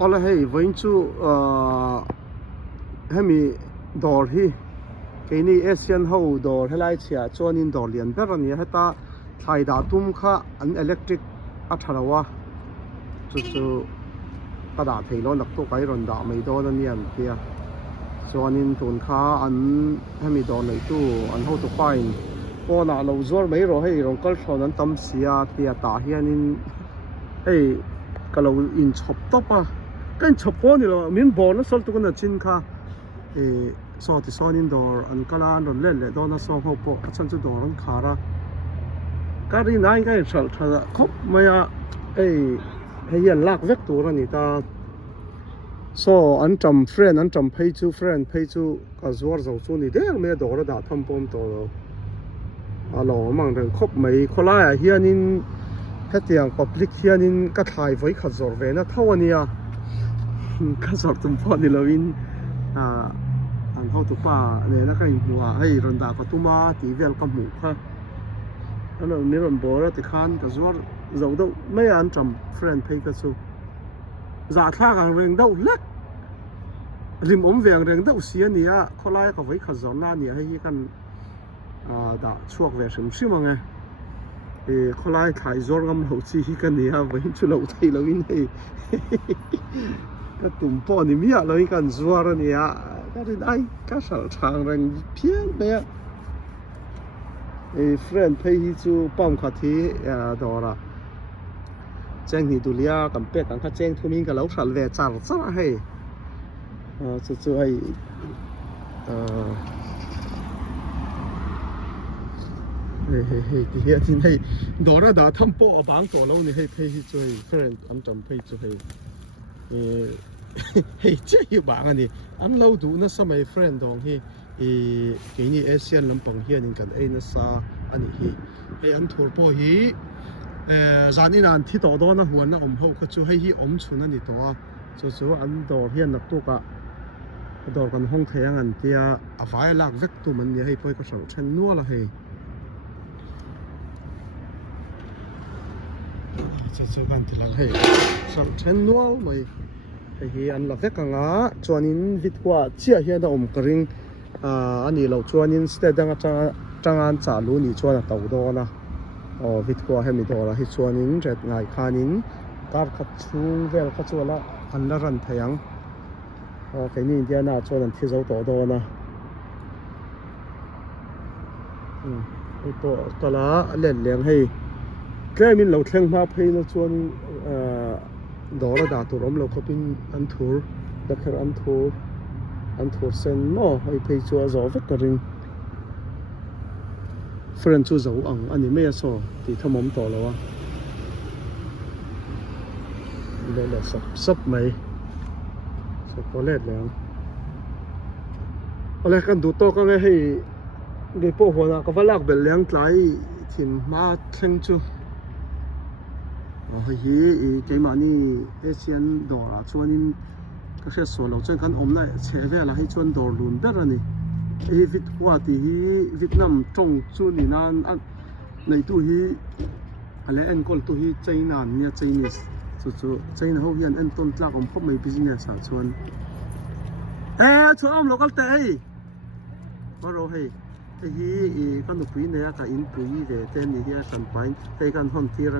Ola hey voin chu hemi dor hi keini Asian ho dor helai chia chuanin dor lian ber ani heta thlai da tum kha an electric a tharawa chu kada theilo nak to kai ron da mai do na nian tia chuanin tun kha an hemi dor nei tu an ho to pain pona lo zor mai ro hei rong kal thon an tam sia tia ta hianin hei kalau in chop topa kan chop ni lo min bor na sol tu na chin kha so ti sonin dor an kala ron le do na so ho po chan chu dor an khara ka ri nai ka chal tha khop maya hei yan lak vek tur ani ta so an cham friend an cham phei chu ka zuar zo chu ni de me dor da tham pom to alo mang reng khop mai khola hianin hetiang public hianin ka thlai voi kha zor ve na thawania ka zor tum phoni lovin an ho tu pa ne na kai mua hei ronda ka tuma ti vel ka mu kha ano ni ron bora ti khan ka zor zo do mai an cham friend phei ka chu za thla gang reng do lek rim veng reng do sia nia kholai ka voi kha zor na nia hei kan da chuak ve sim nge kholai thai zor ngam ho chi hi kan nia voi chu lo thei lo in hei ka tum po ni mia lo kan zuar ania ka rin ai ka sal thang reng phian me friend phei hi chu pam kha thi dora cheng ni dulia kam pe kan kha cheng thumin ka lo thal ve char char hei chu ai hei ti he tin hei dora da tham po bang to lo ni hei phei hi chu hei friend am cham phei chu hei hei che hi bang ani ang lo du na samai friend dong hi keini Asian lampang hian in kan na sa ani hi hei an thur po hi zanin an thi to do na huan na om ho kha chu hei hi om chhun ani to chu an dor hian nak tu ka dor kan hong theyang an tia avai lak vek tu man ni hei poi ka so then nual la hei chu kan thilang hei so then nual mai hei an la vek anga chuanin vitwa chia hian da om karing ani lo chuanin ste danga changan chalu ni chuan to do na vitwa hemi do la hi chuanin ret ngai khanin kar khat chung vel kha chuala an la ran thayang cái này dia na chuan an thi zo to do na to tala len leng hei tlai min lo thleng ma phei na chuan dor da tur om lo khopin an thur da kher an thur sen mo hei phei chu zo vek ka ring friend chu zo ang ani me so ti thamom to lo wa le sap mai có lẽ là ở kan du to ka nge hei ge po hona ka valak bel leng tlai thin ma thleng chu hi ke mani Asian dora chuanin ka hre so lo chen kan om na che ve la hi chuan dor lun ber ani vit wa ti hi Vietnam tong chu ni nan nei tu hi ale en kol tu hi China nia Chinese chu China ho hian en ton tlak om khop mai business a chuan chuan am local te ei baro hei hi kan pui ne ka in pui ve te ni hi kan pain te kan hon tir